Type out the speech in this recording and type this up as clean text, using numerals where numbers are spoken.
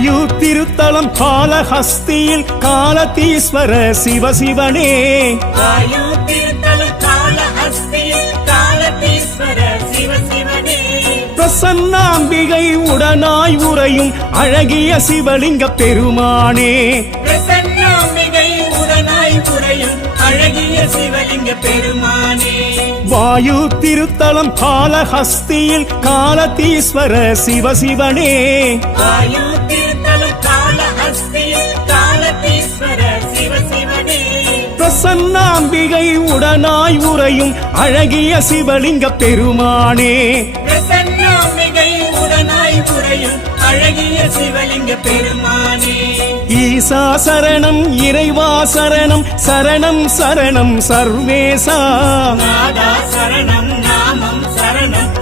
வாயு திருத்தலம் காளஹஸ்தியில் காலதீஸ்வர சிவசிவனே வாயு திருத்தலம் காளஹஸ்தியில் காலதீஸ்வர சிவசிவனே பிரசன்னாம்பிகை உடனாய் உறையும் அழகிய சிவலிங்க பெருமானே பிரசன்னாம்பிகை உடனாய் உறையும் அழகிய சிவலிங்க பெருமானே வாயு திருத்தலம் காளஹஸ்தியில் காலதீஸ்வர சிவசிவனே வாயு திருத்தலம் காளஹஸ்தியில் காலதீஸ்வர சிவசிவனே பிரசன்னாம்பிகை உடனாய் உறையும் அழகிய சிவலிங்க பெருமானே பிரசன்னாம்பிகை உடனாய் உறையும் அழகிய சிவலிங்க பெருமானே ஈசா சரணம் இறைவா சரணம் சரணம் சரணம் சர்வேசா நாதா சரணம் நாமம் சரணம்